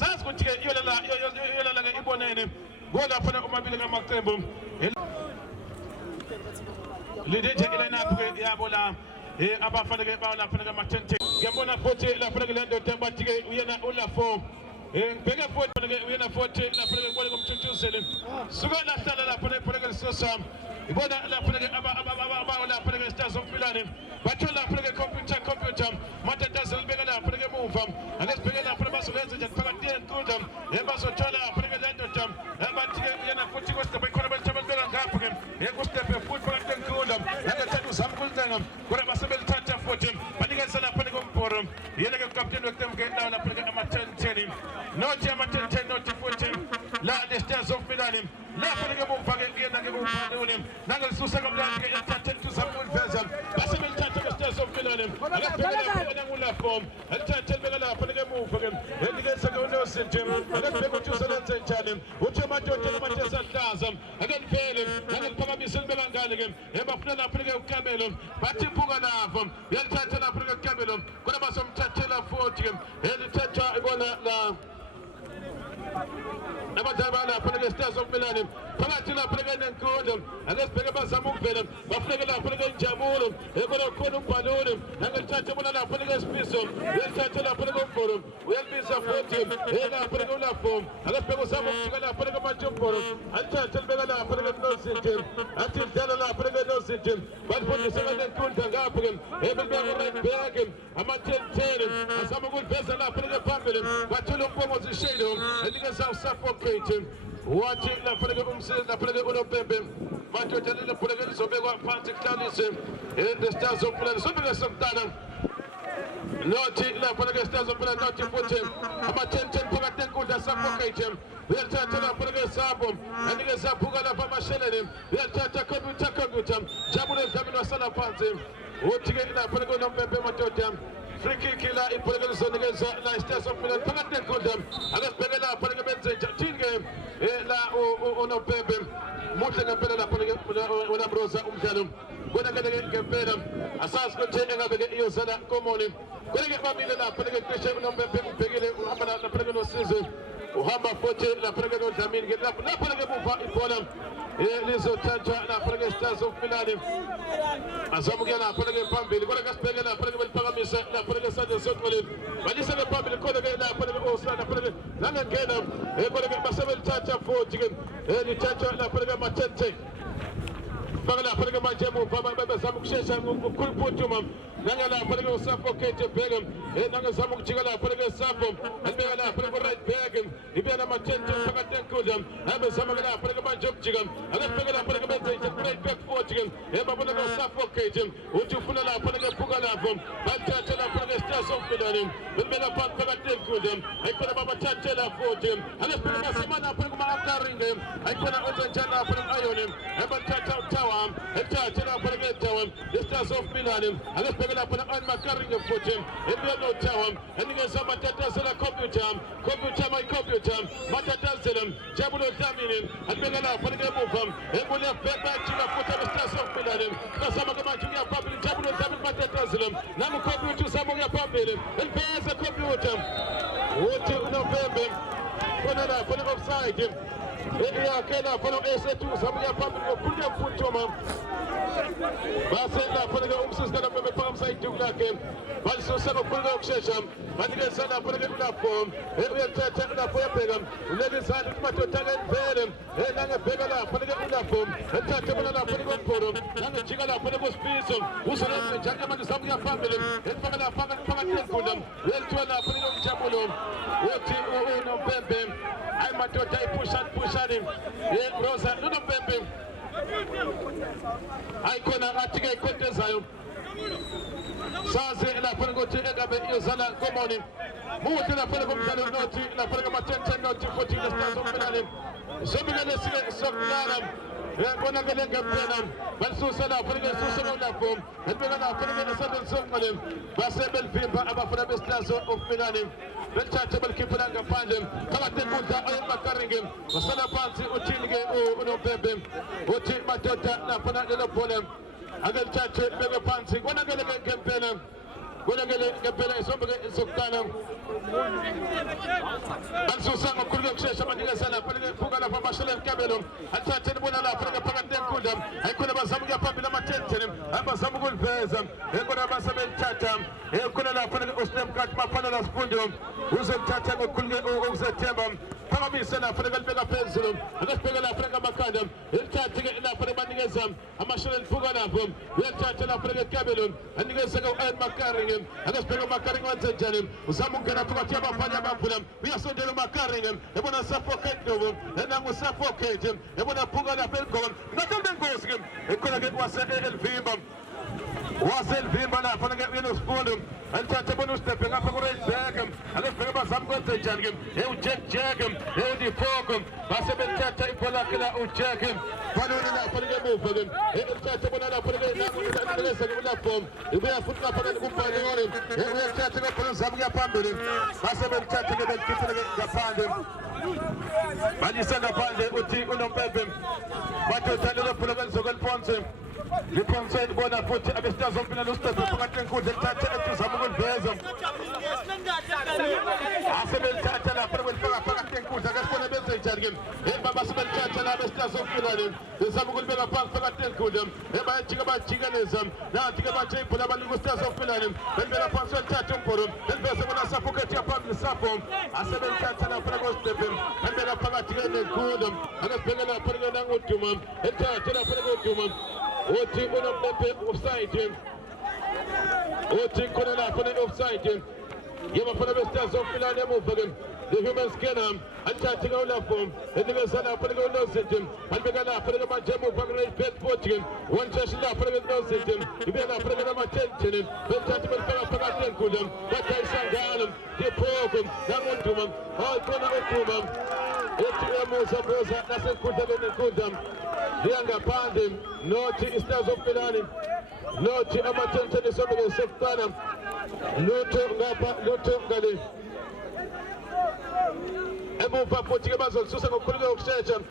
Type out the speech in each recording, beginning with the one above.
asazi ukuthi ke yona ke ibonene ngoba phana umabili ngamaqembu lidije ilinaphu ke yabo la abafanele bawulafanele ama-10 ngiyabona futhi lafanele le ndoda bathi ke uyena ulafo ngibheke futhi ke uyena futhi lafanele kubona komthuthuzeli suka lahlala lapha nephoneke lisosam ibona lapha ke lapha ke stars of Milan bathola lapha ke computer matatazeli beka lapha ke emuva ake sibheke lapha bazolenza nje phakathi enkundla bazothola lapha ke le ndoda bathi ke uyena futhi kwesitebe khona bethabela ngapha ke kusitepe futhi phakathi enkundla angathanda uzamkulzenga kodwa basebelithatha futhi banikeza lapha ke umbhoro yena ke captain weqembu ke ndawo lapha ke ama-10 nothi ama-10 nothi futhi la the stars of Milan lapha ke emuva ke yena ke ubhalule nangelisusa kamlandi ke ethathe tuzamkulveza basebelithatha ke stars of Milan akabhekela ngulapho ethathe libeka lapha ke emuva ke enikeza ke uNelson Jim akabheka ukuthi usebenza njani uthi amadoda amathe sahlaza akanivele akuphakamisa libeka ngale ke ebafuna lapha ke uKamelo bathi phuka lapho yalithatha lapha ke uKamelo kodwa basomthathela futhi ke elithathwa ibona la abadala lapha ke stars of Milan phakathi lapha ke nenkundla akesibheke bazama ukuvela bafuneke lapha ke injabulo ekona khona umbhalule nangelithathe bona lapha ke isifiso uyalithatha lapha ke umbholo uyalibisa futhi lapha ke ulapho akesibheke uzama ukujika lapha ke amathombolo alithathe libeka lapha ke nozinje athi dlala lapha ke nozinje balifundisa ke nenkundla ngapha ke ebelibeka right back ama-10 azama ukuliveza lapha ke phambili bathola umbongozi shelo enikeza usuffocate wathi lapha ke umsebenzi lapha ke uNopembe madoda lapha ke lizobekwa phansi kuhlalise the stars of Milan sobeke sokuqala nothi lapha ke stars of Milan nothi futhi ama-10 phakathi enkundla suffocate uyathatha lapha ke sabo anikeza phuka lapha amasheleni uyathatha computer jabule dlamini wasala phansi uthi ke lapha ke uNopembe madoda free kick la ibhola lizonikeza la stars of Milan phakathi enkundla akasibheke lapha ke benze thini ke la uNopembe muhle ngempela lapha ke uNamroza umdlalo konakele ngempela asazi ukuthi engabe ke iyozala komoni konake bamile lapha ke Christian uNopembe ubhekile uhamba lapha ke noSizwe uhamba futhi lapha ke noDlamini ke lapha ke buva ibhola lizothathwa lapha ke stars of Milan azamukela lapha ke phambili kodwa kasibheke lapha ke beliphakamisa lapha ke sandle soqoleni balisa ke phambili kodwa ke lapha ke osana lapha ke langengena kodwa ke basebelithatha futhi ke lithathwa lapha ke ama-10 baka lapha ke manje emuva bezama ukushesha ukukhuluphuma nangalapha ke usuffocate bheke nangezama ukujika lapha ke Safo alibeka lapha ke right back ibe nama-10 phakathi enkundla abezama ke lapha ke manje ukujika akasibheke lapha ke benze right back futhi ke babona ke usuffocate uthi ufuna lapha ke phuka lapho bathatha lapha ke stars of Milan belibeka phakathi enkundla ayiphela babathathela futhi akasibheke basemana lapha kuma-afterring ayiphela onke njalo lapha ke-Iron ebalithatha uTawa ethathe lapha ke Tawa the stars of Milan akasibheke lapha na-Makaringe futhi ebuye noTawa enikeza amatatazela computer matatazela Jabulo Dlamini alibeka lapha ke emuva ekuleft back bajika futhi abestars of Milan basama ke manje ukuya phambili Jabulo Dlamini matatazela nangu-computer uzama ukuya phambili eliveza computer uthi uNopembe khona lapha ne-offside yakhe lapha no-S2 uzama ukuya phambili ngokhulule mfuthuma base lapha ke umsisi kaNopembe phakamisa iduku lakhe balisusa ngokhulule ukushesha banikeza lapha ke ulapho uyathatha ulapho uyabheka ulelizana ukuthi madoda alivele nangebheka lapha ke ulapho ethathe bona lapha ke umbhoro nangejika lapha kusifiso uzolenza njalo manje uzama ukuya phambili elifaka lapha phakathi enkundla uyalithiwa lapha ke umjabulo uthi uNopembe hayi madoda ayiphushani Rosa uNopembe ayikhona athi ke ikwentezayo sazi lapha ukuthi engabe iyozala komoni muhle lapha komdlalo nothi lapha ama-10 nothi futhi the stars of Milan zobile lesike sokuqala konakele ngempela balisusa lapha ke susa lapho elibeka lapha ke esandleni soqoleni base belivimba abafana be-stars of Milan belithathe belikhiphela ngaphandle phakathi enkundla ayemakaringe basala phansi uthini ke uNopembe uthi madoda lapha lelo bhola ake lithathe beke phansi konakele ngempela konakele ngempela isombeke sokuqala Susanga kulga kushesha mandiga sana pale fuga la Marcel Cabello atata bona la pale pagande kunda aikona bazamuga pambila matentene abazamu golveza ekona basabel tata ekona la pale ostem kat mapana la spundo uzo tata kulga uzatemba pamisa la pale galbega pensulu agapega la pale makanda etata la pale mandiga zam Marcel fuga la bom etata la pale Cabello andiga saga al makaring agapega makaring wanzajani uzamuga na tukatia bafanya bafuna uyasondela makaring ebona suffocate dobo enangu suffocate ebona puga la pelgon natambe ngoski ekona get wasa elvimba na fana get winus fundum anta tabonu step nga fa right back ala fega ba sam gonta jangem e jegem e di fokum basa ben tata ipola kala u jegem falona la fana get move fagem e tata bona la fana get na sa la fom e ba futna fana ku pa de ngore e tata ga fana sam ga pambere basa ben tata ga kitna ga pandem bali sanga pande uti unombebe bato tandelo pulagan sogal ponse le ponse bona poti abesta zompina lusta pokaten ko de tata etu samugol bezam asebel tata la prebel pokaten ko daga ko be te jargem e baba sebel tata la abesta zompina de samugol be la pokaten ko dem e ba chiga nezam na chiga ba chei pula bali gusta zompina dem be la ponse tata porum be se bona safokati apam safom asebel tata la prebel stepem be la pokaten ko dem aga pega la pega na utumam e tata la pega utumam Oti kuna mnepe offside. Oti kuna la kuna offside. Yema kuna besta zofila ne mufagem. The human scanner anta tinga ula form. Endiga sana kuna ula system. Albiga la kuna ma jamu fagre pet pochim. One chash la kuna ula system. Ibe la kuna ma tension. Benta timen para ten kudam. Bata isangalam. Ke pokum. Namuntumam. All kuna utumam. Oti emusa bosa nase kudam. Lianga Pandim, Noti Stars of Milani, Noti Amatenta de Sobel Sektana, Noto Ngapa, Noto Gali. Emu Papotiga Bazon, Susan Okuliga Oxation,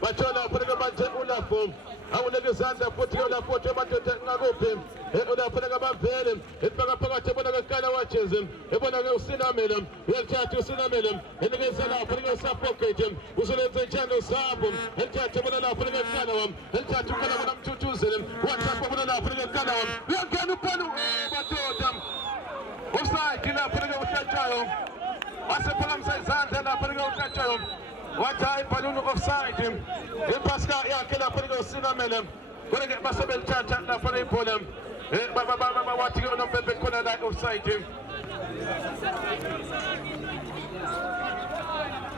Bachona, Pregabanta Ulafo, Aunagazanda, Potiola, Potamata Nagopim, Euna Pregaba Velim, Epagapaga Tabana watches him, Ebonago Sinamelum, Elchatu Sinamelum, and the Gazana Prega Suffocatum, Usulan Jano Sabum, Elchatabana Prega Kanawam, Elchatu Kanamanam Tutusim, Watapana Prega Kanawam, Yakanupanu, Batotam, Offside, Kina Prega Chacho, Wasapalam Santa Prega Chacho. What time balloon offside him? In Pascal Yakela Prego Sinamelum. Gonna get Masabel Chanta for him for them. What you know, Bekuna like offside him.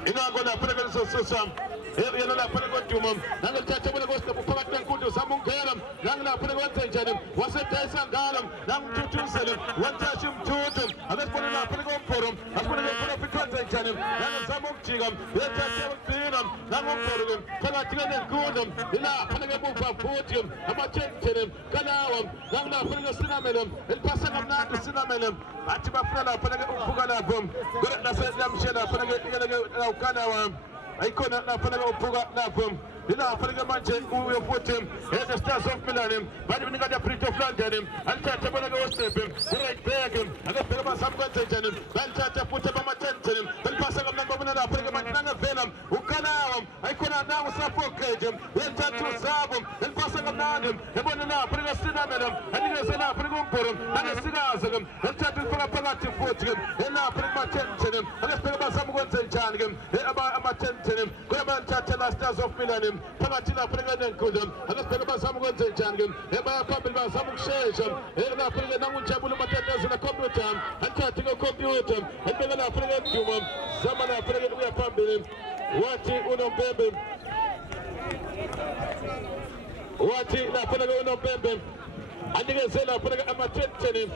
You know, I'm gonna put it on some. You're not putting on to mum. Now the church will go to Papa Kudu, Samun Galam, Nangla put on Tajanum, was a Tyson Galam, Nam to Selim, one touch him to them, and let's put it up on Forum, I'm going to put up a Tajanum, and Samun Chigam, let us Pinam, Namon Forum, Kalatigan and Gundam, Ila, Panagabu Podium, Amachetim, Kanawam, Nangla putting a Sinamelum, and Passanam Nat Sinamelum, Atibafana, Panagalabum, good at Nasam Shena, Panagal, I could not Puga Napum. Ila Africa Manche, who will put him as the Stars of Millennium, but when you got a pretty flank him, and Tata go step him, right back him, and the Pema some content him, and Tata put up a tent to him, and Passam Nagabana Africa Manana Venom, who can I could not now suffocate him, then Tata Sabum, and Passam Nadim, and Bonana, bring a Sinamelum, and he has an African Purum, and a Sinazum, and Tata Pagati put him, and now bring my tent to him, and let's put up some content him, about a tent to him, grab and Tata Stars of Millennium. Pagatina Pregan Kudum, and let's talk about some good Jangum, and by a couple of some shation, and I put a number of Chabulas in a computer, and try to go computer, and then I put it to them, someone I put it with a family, watching Uno Baby, watching La Panago Baby, and they say La Panaga Amatin,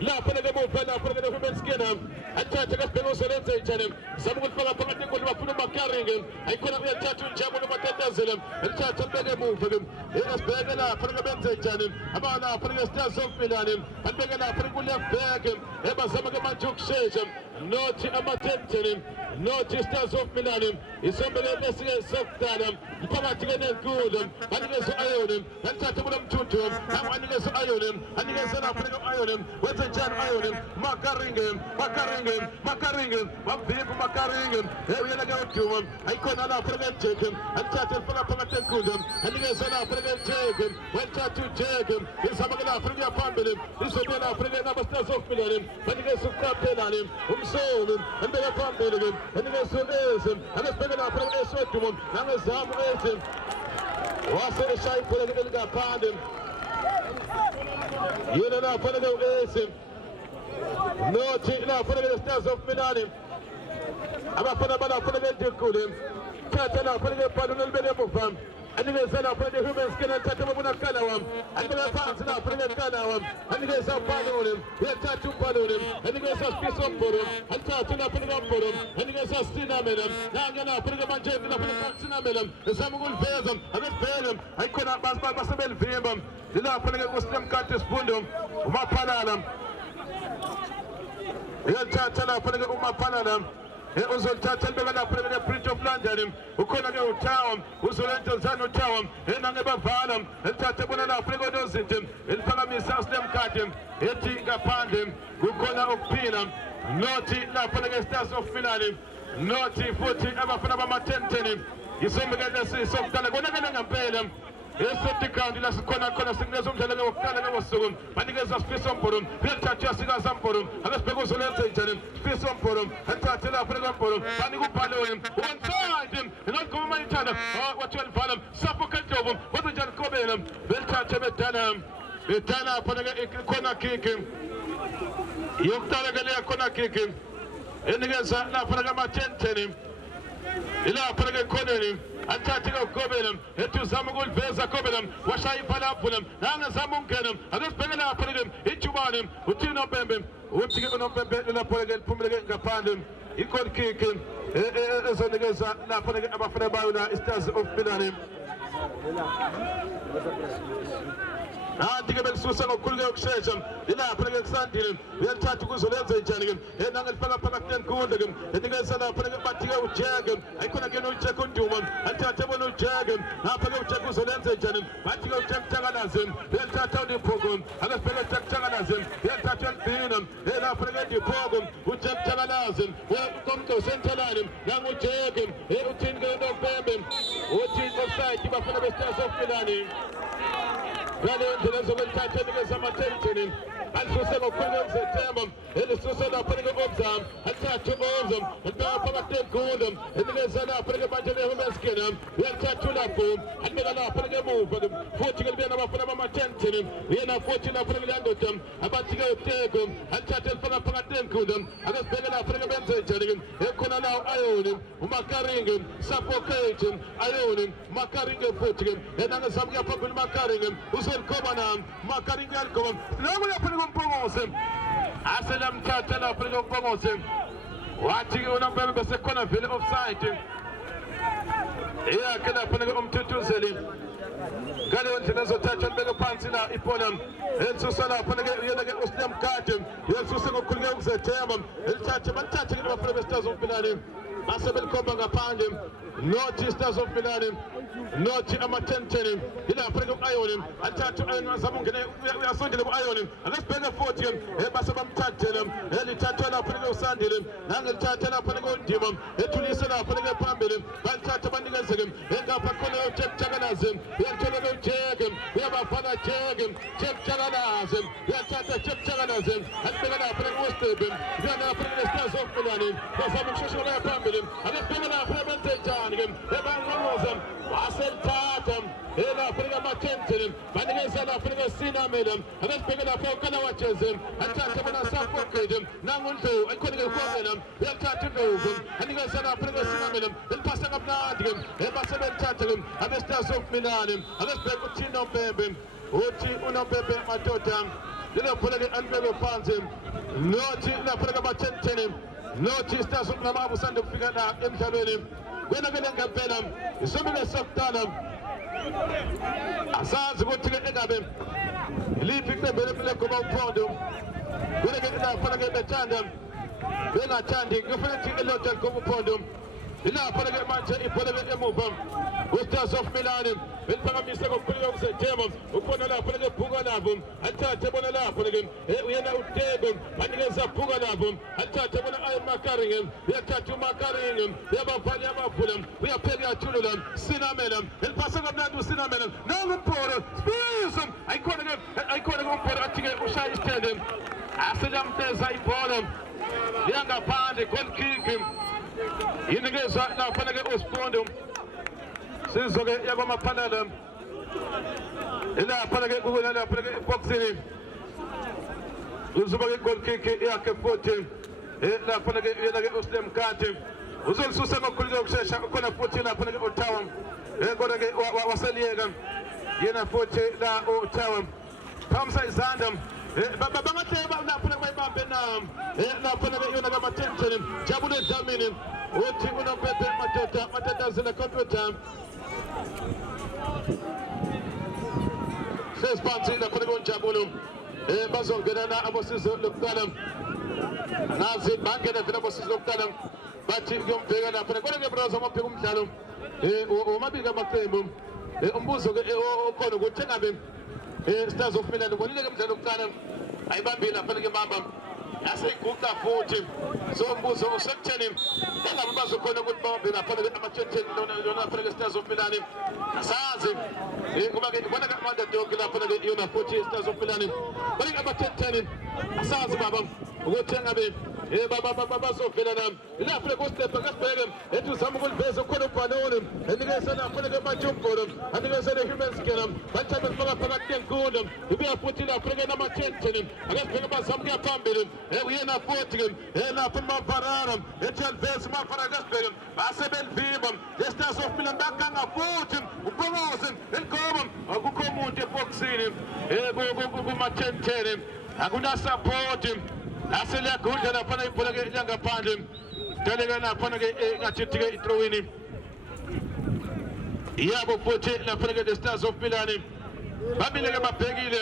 La Panago Pena, Panago Human Skinner, and try to get Penos some would follow Panago carrying him. I couldn't be a chat to Jamu Matazilum, and chat to Bega move for him. It was Begana, Panagamenta Janim, about our Panagastas of Milanim, and Begana Panago left back him, Emma Samaga Juk Shasham, not Amatin, North Stars of Milan. Isombe Messi Soktanam. Pamatigane Gudum. Anigas Ionim. And Tatabum Tutum. Anigas Ionim. Anigas Africa Ionim. Western Jan Ionim. Makaringam. Makaringam. Here we go to him. I couldn't allow Chicken. And Tatum for a Pamatan Gudum. Anigas Africa Chicken. Went to Chicken. This Hamagana Africa Pambilim. This will be an African Stars of Milan. Anigas Captain on him. Soul. And they are Pambilim. And he goes to him. And let's bring it up for the short to him. And let's have him. What's the shine for the little guy? Pardon. You don't know for the him. No, no, for the Stars of Milan. I'm a for the Dukudim. Catana for the Padon Bedam. And he goes up for the human skin and Tatamuna Kanawam. And then I pass it up for the Kanawam. And he goes up Padon. He has tattoo Padon. And he goes up piece of Podum. And Tatuna for the Podum. And he goes up Sinamelum. Now I'm going to put him on Jacob for the Sinamelum. The Samuel Fazum. And let's pay them. I could not pass by Basabel Fimbum. The last putting a Muslim Curtis Pundum. Umapanam. He had Tatana putting a Umapanam. It was on Tatal the Prince of London, who couldn't go town, who surrendered Zanu town, and I never found him, and Tatabana Pregodos in him, and Palami Sastem Katim, Etika Pandim, who couldn't open him, naughty Napoli Stars of Milan, naughty 40 Abafana Tentenim. You saw me get the sea of Talagon and pay them. Yes, the county last corner signals of Talago was soon, but he gets a space on Porum, Peltachasigas on Porum, and the Spegos on Tentenim, space on Porum, and Tatala Pregon Porum, and you follow him, one side him, and not come each other, what you follow him, suffocate over, what the Jan Cobenham, Beltachametanam, the Tana Panaga kicking, Yoktaraga Kona kicking, and against Napagama Tentenim, Ila Paraga Kodenim. Antarctica Cobenham, to Zamagul Vesa Cobenham, Washai Palapulum, Nana Zamunkanum, and this Pegana Pregam, Ichumanum, Utino Bembim, Utino Bembim, Napoleon, Pumagan Kapandum, he could kick him, as on the Gaza, Napoleon Abafana, Stars of Milanim. Antigabel Susan of Kulga Oxation, in our Pregnant Santin, we are trying to go to Lenza Janigan, and Uncle Palapakan Kundagam, and the guys are Pregnant Matio Jagan, I couldn't get no check on Duman, and Tatabano Jagan, after the check was Lenza Janin, Matio Jack Taganazim, then Tatani program, and the Pella Jack Taganazim, then Tatan Binum, then I forget the program, which Jack Taganazim, where come to Central Island, now we Jagan, everything going on Bambim, what is the site, you have the Stars of Milani. There's a attention and so some of them, and the social putting of them, and tattoo of them, and now Pamatek Golden, and the Zana putting a bunch of human skin, we are tattooed up home, and we are not putting a move for them, 40 will be enough for them attention, we are not 14 of them, about to go take them, and tattoo for the Pamatek Golden, and let's bring it up for the mention, and Kona now Ionim, Makaringam, suffocating, Ionim, Makaringam footing, and then some Yapapin Makaringam, who's in Kobanam, Makaringan Koban, now we are putting on Pomosem. I said, I'm trying to put on Pomosem. Watching you on the second of the offside. Here, I can put on Tutu Galion to touch and beg a pants in our Iponum, and Susana, Panagat was them carton. You have Susana Kulgams at Termum, and touch him and touching him for the Stars of Milan. Masabel Kobang upon him, not Stars of Milan, not Amatentenim, he not putting up Ionim, and touch to Iron Samun, we are something of Ionim, and let's beg a 40, and Basabam touching him, and the Tatana putting up Sandilim, and the Tatana putting up Dimum, and to listen up putting up Pambilim, and Tatabanigazim, and Kapakona Check Chaganazim, and Chalago Chagam, we have a father Chagam, Check Chaganazim, we are Tata Check Chaganazim, and Pegana putting Westabim, we are now putting the Stars of Milan, for some social Pambilim, and then Pegana Prebente Janigam, Evan Asel Tatum, Ela Pregama Tentin, Manigazana Prega Sina Madam, and then Pegana Fokana watches him, and Tatamana Suffocated him, Nangunto, and couldn't go them, they'll touch him over, and Nigazana Prega Sina Madam, then passing up Nadim, and Basabel Tatum, and the Stars of Milan, and let's break with Tino Bambim, Uchi Uno Bebe Matotam, they don't put it under the Pantim, no Tina Pregama Tentin, no Stars of Namabu Sand of Figana, M. When I get a venom, some of the Soktanum. Asans go to get them. Leaving the Bellecomo Pondum. When I get enough, I get the tandem. bengathandi kufanele ilotel kumuphondo ilapha ke manje ibhola ke emuva uStars of Milan beliphakamisa kokukhuleka kusejema ukubona lapho ke bhuka labo athathe bona lapho ke uyena uTego banikeza bhuka labo athathe bona ayemakaringe uyathatha umakaringe yabafani abaphula uyapheka yathulula sinamela elipasa kamnandi usinamela nangumporo spiso ayikhona ke umporo athi ke ushaya isithende aselamteza ibhola yangaphandle goal kick inikezwa lapha ke uSpondo sizo ke yakwamaphanala ilapha ke kukona lapha ke boxing uzoba ke goal kick yakhe futhi lapha ke yena ke uSlem Kati uzolisusa ngokukhuleka ukushesha khona futhi lapha ke uTawa kodwa ke waseliyeka yena futhi la uTawa phamsa izandla bangatheba lapha bayibambe lapha ke yona kamathentheni Jabule Dlamini uthi unompephe matatazela control time sesiphansi lapha konjabulo bazongenana abosizo lokuqala nazi bangena vela abosizo lokuqala bathi kuyombheka lapha kodwa ke brother amabheka umdlalo omabili amaqembu umbuzo ke okhona ukuthi engabe Stars of Milan ubonile ke umdlalo wokuqala ayibambile lapha ke bamba yaseyiguqa futhi so umbuzo usekutheni engabe bazokhona ukuthi bambe lapha ke ama-20 lona lapha ke Stars of Milan asazi ngoba ke ngibona ke ama-underdog lapha ke yona futhi Stars of Milan bali ama-10 asazi baba ukuthi engabe bazovela nami ilapha kustepha kasibheke ethi uzama ukuliveza ukhona ubhaloni enikeza lapha ke majumbolo anikeza le-human scanner bathatha sifaka phakathi kwenkundla ibuya futhi lapha ke nama-10 akasibheke bazama ukuya phambili uyena futhi ke lapha mavarara ethi aliveza mavara kasibheke basebelivimba le-Stars of Milan baganga futhi ubongoze eligoba akukho umuntu ebokisini kuma-10 akunasapoti aseliyagudla laphana ibhola ke langaphandle daleka laphana ke ngathethi ke ithrowini yabo futhi laphana ke the Stars of Milan babile ke babhekile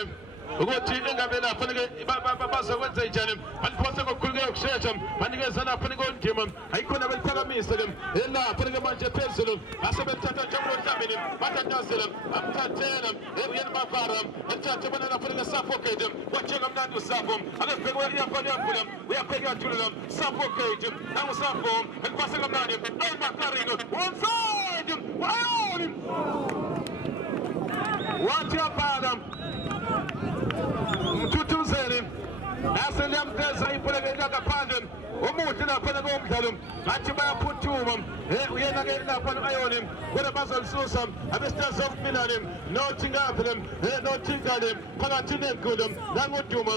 ukuthi engabe laphana ke bazokwenza njani baliphose ngokukhuleka ukushesha banikeza laphana kondima ayikhona beliphakamisa ke laphana ke manje phezulu asebethatha Jabule Dlamini batatazela amthathela uyena mavara athathe bona laphana ke suffocate wathenga mnandi usapho akesibheke uyafana yaphula uyapheka yathulula suffocate nangu sapho elipasa kamnandi ayimakaringo one side wayoni wathi abhala mthuthuzeni aseliyamteza ibhola ke langaphandle umuhle lapha komdlalo bathi bayaphuthuma uyena ke lapha ayoni kodwa bazolisusa abe-Stars of Milan nothi ngapha nothi ngale phakathi nenkulu nanguduma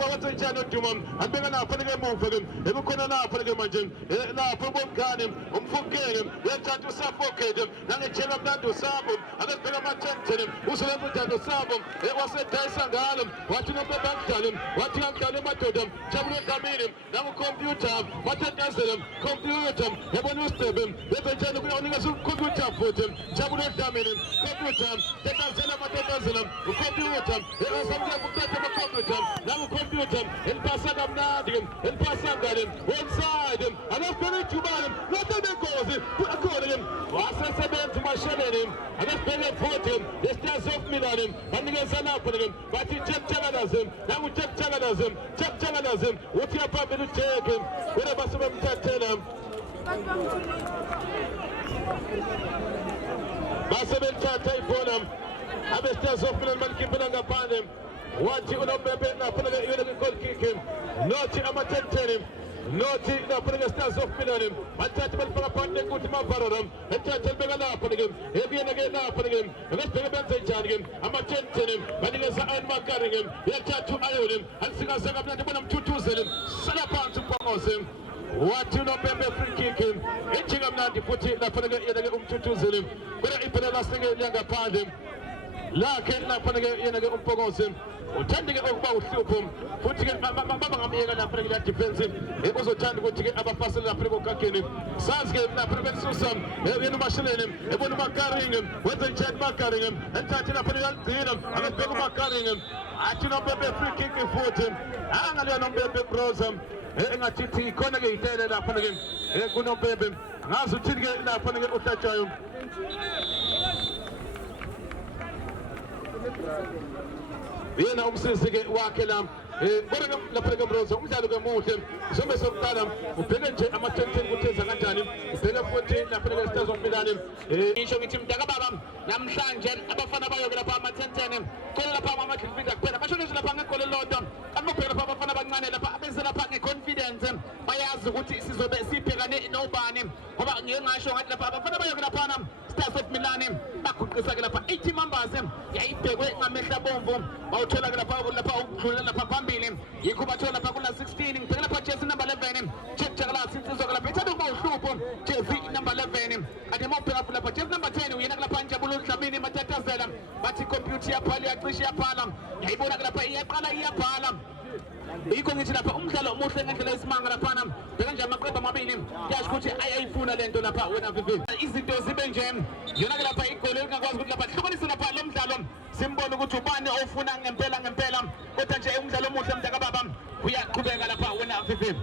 wawenza njani uduma abeka lapha ke emuva ke ekukhona lapha ke manje lapha ubomngane umfukeke uyathatha usuffocate nangejela mnandi usabo akesibheka ama-10 uselenza njani usabo wasedayisa ngalo wathi nompepha akudlale wathi akudlale madoda Jabule Dlamini nangukhompyutha batatazela computer yabona uStebe bebenjani kuyonikeza ukhompyutha futhi Jabule Dlamini computer tatazela matatazela ukhompyutha esamke ukuthatha amakhompyutha nangukhompyutha elipasa kamnandi elipasa ngale one side akasibheke ijubane watebenkozi akhona ke wasesebenza umasheleni akasibheke futhi the Stars of Milan banikeza lapho ke bathi check-check uthi yaphambili uJeke wena basebemthathela basebemthatha ibhola abe-Stars of Milan balikhiphela ngaphandle wathi unompempe naphana ke yona ke-goal kick nothi ama-10 nothi lapha ke Stars of Milan bathatha balifaka phakathi ukuthi mavarara bathatha libeka lapha ke ekuyena ke lapha ke ngesibheke benze njani ke ama-10 banikeza ayimakaring yathatha u-ayoni alisikaze kamnandi bona mthuthuzele sala phansi umpongose wathi unompempe free kick ejika mnandi futhi lapha ke yena ke umthuthuzele kodwa ibhola laseke langaphandle lakhe lapha ke yena ke umpongose uthanda ke ukuba uhlupho futhi ke bangamyeka lapha ke la defense uzothanda ukuthi ke abafasele lapha kokakeni sazi ke lapha belisusa yena umasheleni ebona umakaring wenza njani umakaring enthathe lapha yaligcina akabheka umakaring athi nompempe free kick futhi angaleyo nompempe brother engathi khona ke itele lapha ke kuNompembe ngazi uthini ke lapha ke uhlatshayo yena umsisi ke wakhe la kodwa lapha ke Mrozo umdlalo ke muhle sombe sokuqala ubheke nje ama-10 kutheza kanjani ubheke futhi lapha ke Stars of Milan ngisho ngithi mdaka baba namhlanje abafana bayo ke lapha ama-10 khona lapha ama-midfielder kuphela basho nje lapha ngegoli elilodwa kanti ubheke lapha abafana abancane lapha abeze lapha nge-confidence bayazi ukuthi sizobe sibhekane nobani ngoba ngeke ngasho ngathi lapha abafana bayo ke lapha Stars of Milan baguqisa ke lapha 80 members yayibhekwe ngamehla bomvu bawuthola ke lapha ukudlula lapha phambili yikho bathola lapha kula 16 ngibheka lapha jersey number 11 check la sinsizwa ke lapha ithanda ukuba uhlupho jersey number 11 ade mawubheka lapha jersey number 10 uyena ke lapha Njabulani Dlamini matatazela bathi computer yaphala yacisha yaphala yayibona ke lapha iyaqala iyabhala yikho ngithi lapha umdlalo omuhle ngendlela esimanga laphana bheka nje amaqembu amabili kuyasho ukuthi ayayifuna lento lapha wena Vivi izinto zibe nje yona ke lapha igoli elingakwazi ukuthi lapha hlukanise lapha lo mdlalo simbona ukuthi ubani ofuna ngempela kodwa nje umdlalo omuhle mdaka baba uyaqhubeka lapha wena Vivi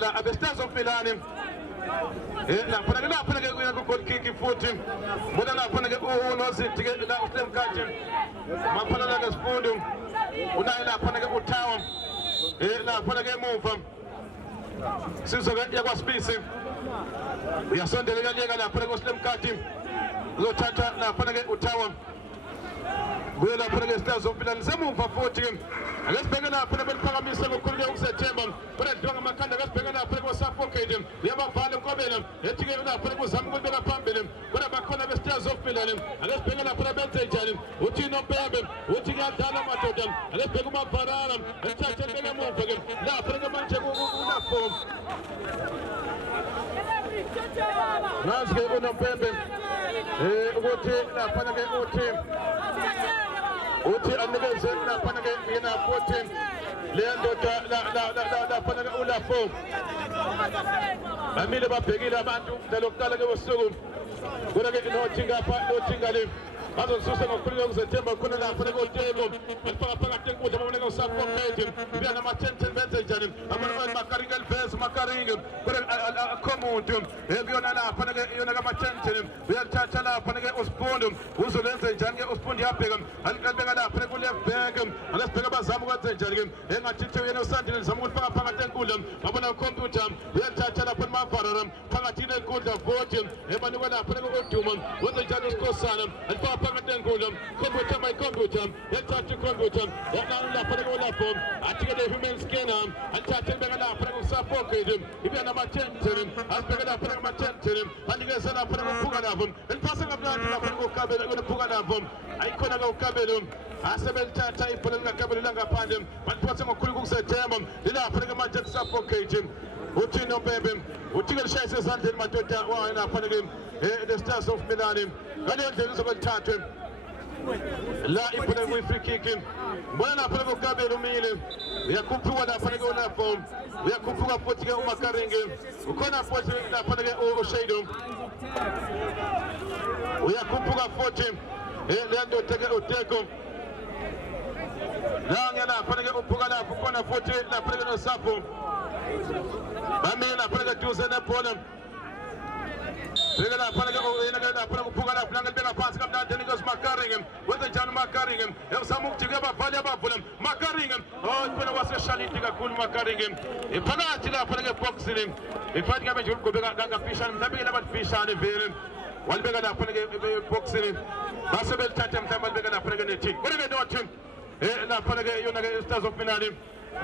la the Stars of Milan lapha ke kuya ku goal kick futhi bona lapha ke uNosithi ke la uStemkhathi maphana la ke Sifundo unayo lapha ke uThawa lapha ke emuva sizoke yakwaSibisi uyasondela uyaleka lapha ke uStemkhathi uzothatha lapha ke uThawa buye lapha ke Stars of Milan semuva futhi ke akasibheke lapha beliphakamisa ngokukhululeka ukusethemba kodwa didwa ngamakhanda akasibheke lapha kusuffocate uyabavala enkobela ethi ke lapha kuzama ukubeka phambili kodwa bakhona be-Stars of Milan akasibheke lapha benze njani uthi Nompembe uthi kuyadala madoda akasibheke uMavarana esithathe ebeke emuva ke lapha ke manje uNafom nazi ke uNompembe ukuthi lapha ke uthi anikeze lapha ke yena 14 le ndoda lapha ke uLafo bamile babhekile abantu lokuqala ke wosuku kodwa ke nothinga le bazosusa ngokukhululeka ukusethemba khona lapha ke uTebo balifaka phakathi enkundla baboneka usuffocate kuya nama-10 benze njani abantu makaringa eliveza makaringa kodwa akho muntu kuyona lapha ke yona kama-10 uyalithatha lapha ke uSifundo uzolenze njani ke uSifundo yabheka alikabeka lapha ku-left back akasibheka bazama ukwenze njani ke engathi yena uSandile lizama ukulifaka phakathi enkundla babona ukhompyutha uyalithatha lapha uMavarana phakathi enkundla vote ebanikwa lapha ke uDuma wenze njani uSikhosana alifaka phakathi enkundla computer yalithatha icomputer yahlala lapha ke uLafo athi ke le-human scanner alithatha elibeka lapha kusuffocate ibuya nama-10 asibheke lapha kuma-10 anikeze lapha kuphuka lapho eliphasa kamnandi lapha kukabelo kunephuka lapho ayikhona ke ukabelo asebelithatha ibhola lingakabelo langaphandle baliphasa ngokukhulu ukusethemba lilapha ke manje kusuffocate uthi Nompembe uthi ke lishayise esandleni madoda lapha ke the Stars of Milan ngaleyo ndlela izobelithathwe la ibhola kwi-free kick bona lapha ke ukabelo umile uyakhuphuka lapha ke uLafo uyakhuphuka futhi ke uMakaringe ukhona futhi lapha ke uShado uyakhuphuka futhi le ndoda ke uTeko la lapha ke uphuka lapho khona futhi lapha ke noSapho bamile lapha ke duze nebhola We're going to put a plan and pass up that Denicos Macaringham. With the John Macaringham. There's some to give up Padabapulam. Macaringham. Oh, it was a Shalitica Kul Macaringham. If Panatilla putting a box in him. If I get you go back a fish and nothing about fish and a villain. One bigger than putting a box in him. Possible Tatum Tamal bigger than putting a team. What are they doing? La Panaga United Stars of Minadim.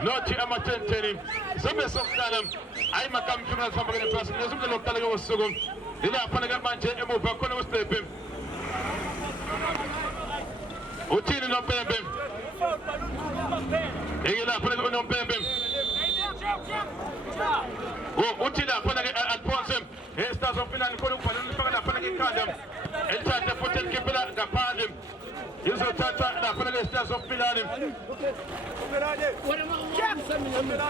Not Amatentenim. Some of them. I'm a come from somebody in the person. There's something of Talago Sugum. The Panaga Manche and Mubakona was stepping. Utin no Bembem. Egila Panago no Bembem. Oh, Utila Panaga Alphonse. Stars of Milan Panaga Kandam. El Tata Potel Kepela Gapandim. Here's a Tata, the Panaga Stars of Milan.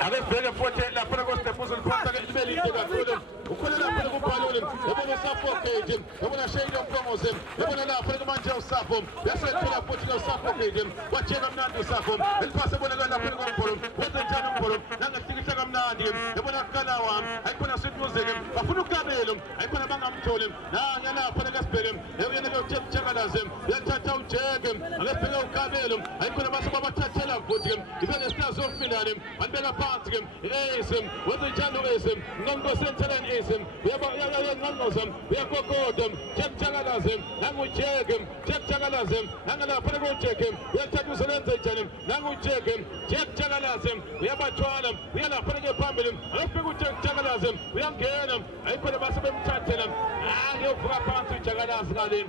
Avec Bega Pote, la Panagos de Puzzle Pantag, Belly, the Gakudim, who put it up in the Palun, the Bona Suffocating, the Bona Shade of Promosim, the Bona Panagamanja Sapum, that's why I put it on Suffocating, what you have not to Sapum, and possible to Panagorum, what the Janum, Nanga Tigam Nadim, the Bona Kalawam, I put a sit Muslim, a Funukabelum, I put a Bangam Tolim, Nana Panagaspelum, every other Chagadazim, the Tatau Jagum, and let's pick out Kabelum, I put a Masaba Tatela put him, if the Stars of Milanim, and then a part of him, Asim, what the Janu Asim, Nongo Central and Asim, we have Nongosum, we have Kokodum, Check Chagadazim, Nangu Jagum, Check Chagadazim, Nangana Panago check him, we have Taku Salentan, Nangu check him, Check Chagadazim, we have a Twanum, we have a Panago Pambilim, let's pick with Check Chagadazim, we have Ganum, I put a Basabim Chatanum, and you for a part to Chagadazim,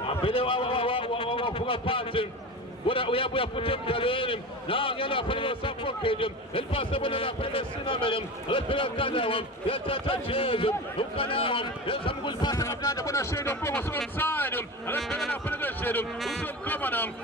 I believe for a party. We have put him to him. Now, you're not putting us up for him. It's possible to put a cinnamon. Let's put a canawam. Let's touch him. Who can have there's some good passing of land. I put a shade of focus inside him. Let's put a shade of who's cover them.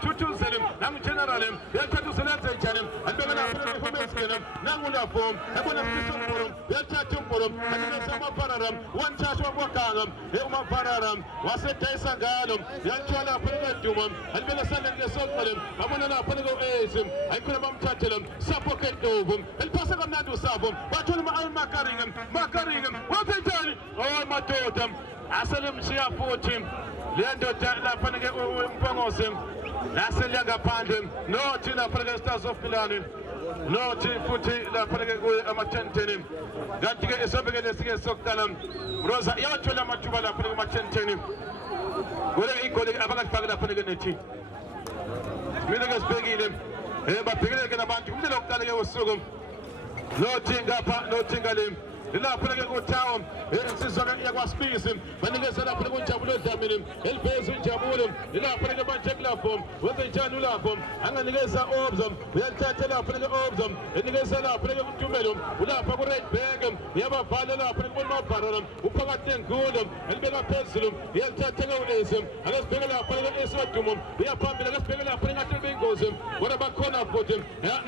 Who choose him. I'm general him. They'll try to select him. And they're going to put a performance in him. Now, we'll have him. I'm going to put for him. They'll touch him for him. And then some of Pararam. One charge of Wakam. Hilma Pararam. Was it Tyson Gardum? They'll try to put it to him. I'm going to send him the song for him. I'm going to go him. I could have touched him. Suffocate over him. And possible not to serve him. But told him I'm marking him. What they done? Oh, my daughter. I said him, she have 14. Leandro Tata Panaga Pongosim. That's a Laga Pandem. No, Tina Panaga Stars of Milan. No, Tifuti, La Panaga Amatentenim. Got to get a subject and a Sokanam. Rosa, Yatola Matuba Panaga. What are you calling Abanak Pagana Panaganity? Milagas begging him. But Piganagan about you look at your Sugum. No Tinga, no Tingalim. The Lapanago town, it's a Yaga speaks him. When he gets up to Jabu Damin, El Pes in Jabulum, the Lapanaga Jaglapum, with the Janulapum, and then the Gesa Orbsum, we have Tatala Panaga Orbsum, and the Gesa Panaga Tumelum, with a favorite Begum, we have a father Panaga Paranum, who Pagatin Gulum, and Bella Pencilum, we have Tataloism, and let's bring up Panaga Eswatumum, we have Pamela, let's bring up Panaga Bingosum, what about Kona put him? Now,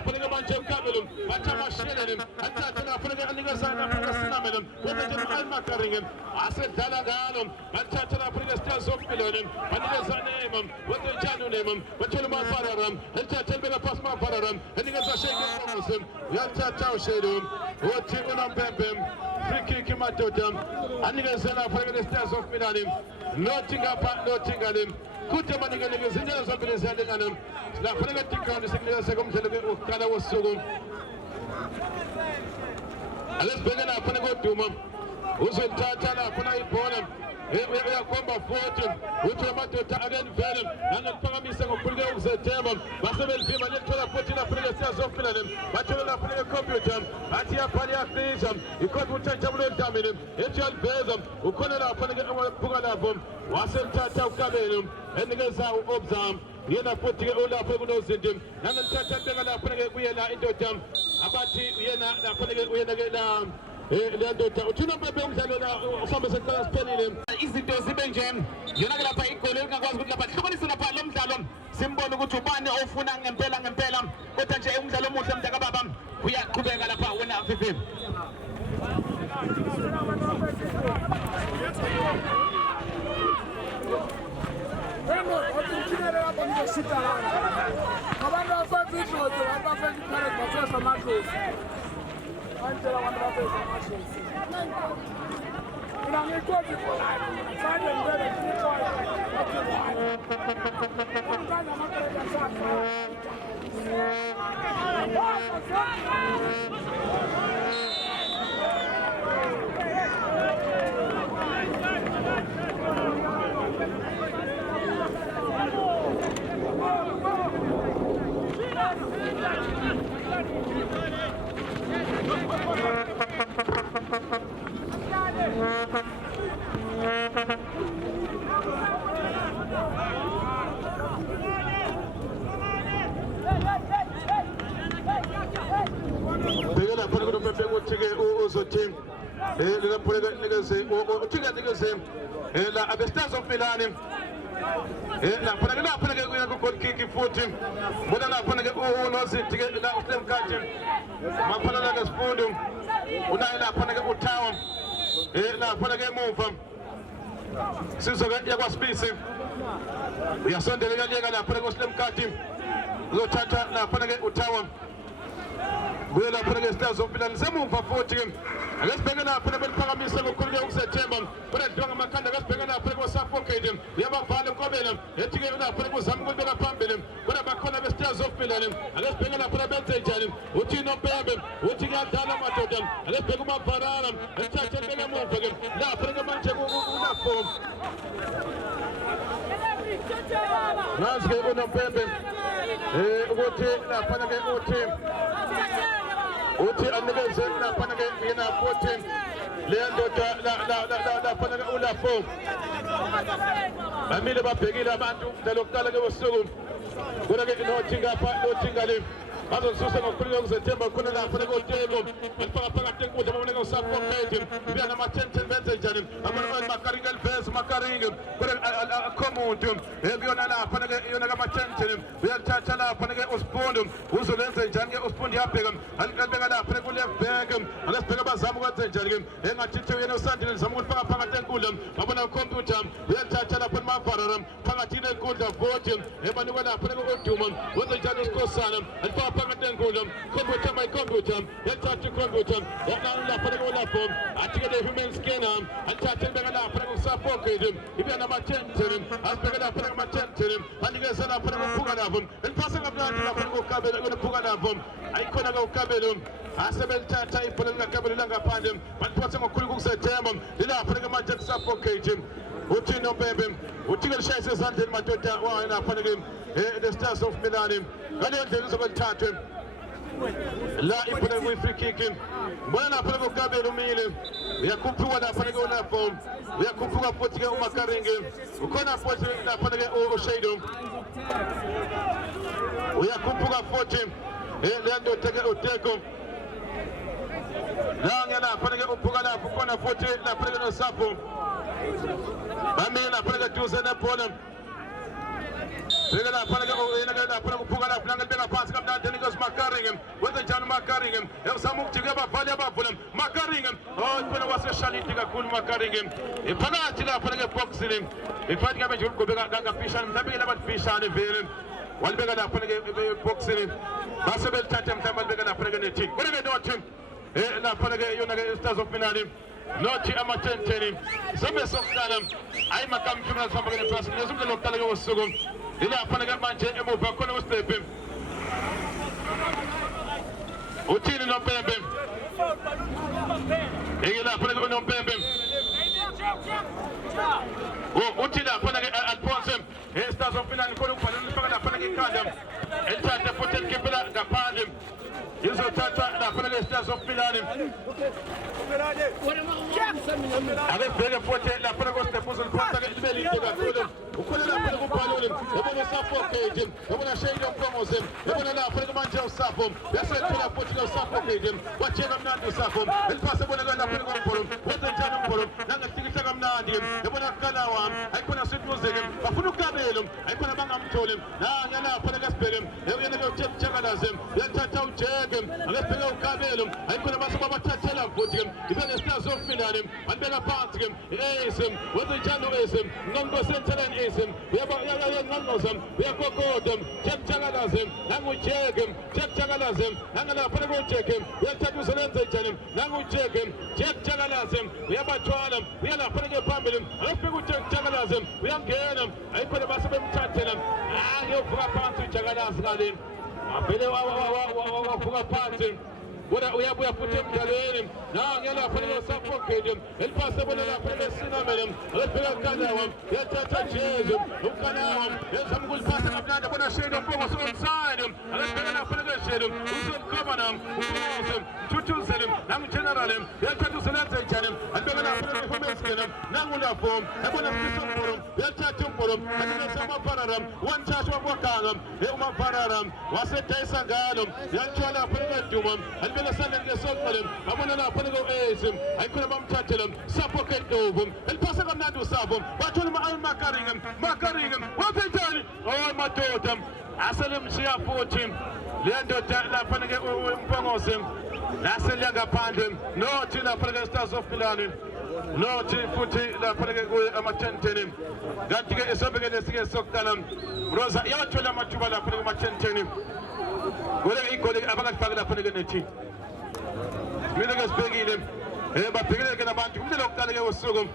Panaga Mancham Kabulum, Pachama Shannon, and Tatana Panaga. With the general Macaringham, I said Dalaganum, and Tatana Prince of Milanim, and there's a name, what the Janu name, but Tulma Fararam, and Tatabella Pasma Fararam, and he gets a shake of him. We have Tatao Shadum, what Timonam Pempem, free kick him at Totem, and he gets a Prince of Milanim, nothing apart, nothing at him. Good to manage the Zinjas of the Zandanum, La Panaga the second second to the Kana was so. Let's begin our Panago Tumum. Who's in Tatana, Panay Bonum? Here we are combat 14, which are about to again Venom, and then Pamisa of Pulga was a German. Masabel Fima, Lectura putting up the stairs of Philadelphia, Bachelor for the computer, Atia Palia Nation, he caught with Tajabu Daminum, Etial Bezum, who couldn't have Pugalabum, was in Tatau Cabinum, and the Gaza Obzam. Yena putting all our Pogonos in him, and then Tatana putting it into them. Abati, Yena putting it with again. Easy to Benjamin. You're not going to pay Colin, but somebody's in a palum talum. Symbol to Bani or Funang and Pelang and Pelam. But the James Alamusam Tagabam. We are Kubangalapa when I'm 15. At the stars of Milan, la Panagana could kick 14. But I Panaga knows it to get that same catching. Mapanaga Spodum, Unai Panaga Town, La Panaga move from Susa species. We are Sunday Panago Slim catching. Lotata La Panaga Town. We are Panaga stars of Milan, some move for 14. Let's begin up with a parameter of Korea September. But I don't know, let's begin up with a suffocating. We have a final comment. Let's get up with some good pamphlet. But I'm a corner of the stars of Milan. And let's begin up with a message. What you know, baby? What you got done about them? And let's begin up for them. Let's touch and make a move for them. Now, bring a bunch of uniform. Let's get on the baby. What you know, Panagay, Uti another Zena Panagana 14, Leandro la Panaga Ula Fo. I made about Pegida Bantu, the local was so good. I get no Chinga, Other Susan of Pringles and Timber couldn't have put a good table, and Papa with the morning of suffocating. We are not 10 advantage on him. I'm going to Macarigal Bears, Macaring, but a common to him. Eviona Panaga Matentin, we are Tachana Panaga Ospondum, who's a lesson, Janga Ospondiapegum, and Gandana Pregulia Begum, and let's pick up some words and Jargum, and I teach you in a sentence, some would Papa Pagatenkulum, I'm going to come to Jam, we are Tachana Panma Param, Pagatina could have bought him, Emanuela Panago, with the Janus Cosanum, and Papa. Pagatenkulum, come with him, I come with him, let's touch to come with him, and now Panagola form, I take the human skin arm, and touch him, and I put suffocate him, if you're not him, I'll pick it up and him, and you guys are not putting a Puganabum, and passing up down to the Puganabum, I couldn't go Cabellum. Asabel Tata, putting a Cabellanga Pandem, but putting a Kugus at German, then I put a magic suffocate him. Utino baby, Utigal Shazes hunted Matota, and I put him, the stars of Milan, and then there is a Tatum. La Ipuna with free kicking. Buena Pago Cabello Milan, we are Kupua Panagola form, we are Kupua putting a Macaring, Ukona putting a Panaga over Shadum. We are Kupua 14, Lando Tego. Langana Panaga Upugana, Pukona 14, La Panago Sapo. I mean, I put a juice in the podium. We're going to put a Pugana, Plangan, pass up that Denicos Macaring, with the John Macaring, and some move together, Padiaba for them, Macaring. Oh, it was a shiny thing, a cool Macaring. If Panatilla putting a box in him, if I get you go back a fish and never about fish and a veil, one bigger than putting a box in him. Possible Tatum, bigger than putting a chick. What did I do him? La Panaga, United Stars of Minadi. Not Amatentin, some of them. I'm a come from somebody in the person. There's something local was so good. Did I Panaga Manche and move back when I was sleeping? Utin no baby. Egila Panaga no baby. Oh, Utina Panaga and Ponsem. He starts off in and Panaga Kandam. And try to put it Kipila, the Pandim. Here's a Tata, the Panaga Stars of Milan. Avec Bega Pote, la Panago Stepos and Panaga Belly, Ukuna Panago Palum, Ebona suffocate him, Ebona shade of Promos him, Ebona Panagamanja Sapum, that's why I put you suffocate him, what you have not to Sapum, and possible to Panago Porum, what the Janum Porum, Nanga Tigam Nadim, Ebona Kanawam, I put a Sit Muslim, Apuka Belum, I put a Bangam told him, Nana Panagas Pelum, Ebona Chip Chagada, lazim yathatha ujeke akesibheka ukabelo ayikhona basaba bathathela futhi ibeke stars of finale bandeka phansi i-ace wenza njalo ace ngongo senteleni ace uyabangqonqoza uyakokoda Jakalaze nangujeke Jakalaze nangalapha kujeke uyathatha usebenza njani nangujeke Jakalaze uyabathwala uyalapha phambili akesibheka uJakalaze uyangena ayikhona basebemthathela ngiyovuka phansi uJakalaze ngale abele wavuka phansi uyabuya futhi emdlalweni nangiyalapha lesaphokedi elipase bona lapha lesinamele alibheka kanawa yathatha Jesu ukanawa yezama ukulipasa kamnandi bona shade umbongo somsayini alibheka lapha leshedo usomkhobana uphose thuthuzele namgeneral yathatha uselenze njani alibheka lapha leformation nangulapho yabona sisombolo yathatha umbolo anisama pararam one charge wabokanga umapararam wasedayisa ngalo yathwala lapha leduma alibheka sandle lesokole abona lapha ace ayikhona bamthathela support over elipasa kamnandi usapho bathola makaringa waphetani madoda aselemshiya futhi le ndoda lapha ke umpongose laseliya ngaphandle nothi lapha ke Stars of Milane nothi futhi lapha ke ama-10-10 kanti ke esobekele sike sokuqala Rosa iyawathola amathuba lapha ke ama-10-10 gole igole abakafaka lapha ke nethi mina ke sibhekile babhekile ke nabantu kumele lokuqala ke usuku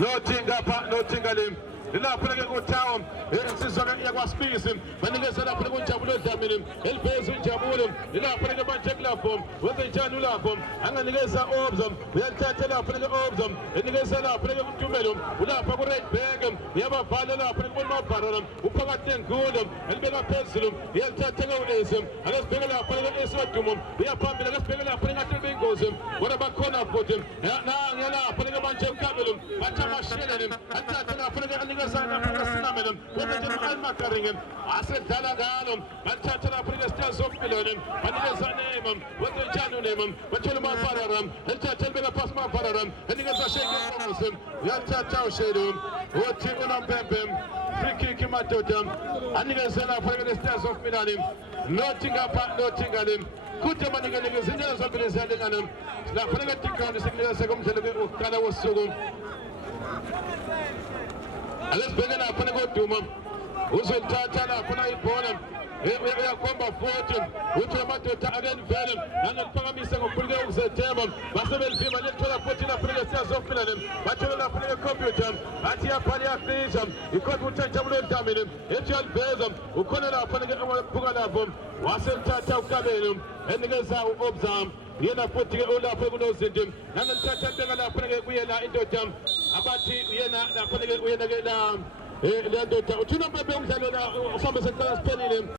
nothi ngapha nothi ngale lapha ke kuThawo insizwa yakwaSpisi banikeza lapha kuNjabulo Dlamini elibhezi uNjabulo lapha ke manje lapho wenza njani lapho anganikeza Obza uyathatha lapha ke Obza enikeza lapha ke kuNtumelo ulapha ku Redback uyabavala lapha ke Mabharara uphakathi enkulu elibeka phezulu uyathatha ke uAce akesibheka lapha ke Eswadumo uyaphambili akesibheka lapha ngathi bengozi bona bakhona futhi ngiyalapha ke manje uKabelo bathama sheleni athatha lapha ke Sinamele wenza nje makaringa asedlala ngalo bathatha lapha Stars of Milane banikeza Nema wenza njani Nema bathola Mabharara elithatha elibeka phansi Mabharara enikeza Shenge Mfongose uyathatha ushedo uthi unampempe free kick madoda anikeza lapha Stars of Milane nothi ngapha nothi ngale kuthi banikeza indlela zombili ziyalingana lapha tikani sekunikeza kumdlalo wokuqala wosuku alesibheke lapha koduma uzolithatha lapha ibhola uyakhomba futhi uthi amadoda akenivele nangakuphakamisa ngokuphuka ukuzethemba basebelivimba lethola futhi lapha Stars of Milane bathola lapha ikhompyutha athi yaphala yafisha ikhompyutha Njabulo Dlamini ethi yaliveza ukhona lapha amaphuka lapho waselithatha uKabelo enikeza uObza yena futhi ke ulapha kunozinto nangalithatha beka lapha kuyena indoda abathi yena lapha uyena ke la le ndoda uthina mbebe umdlalo la usambe seqala siphelile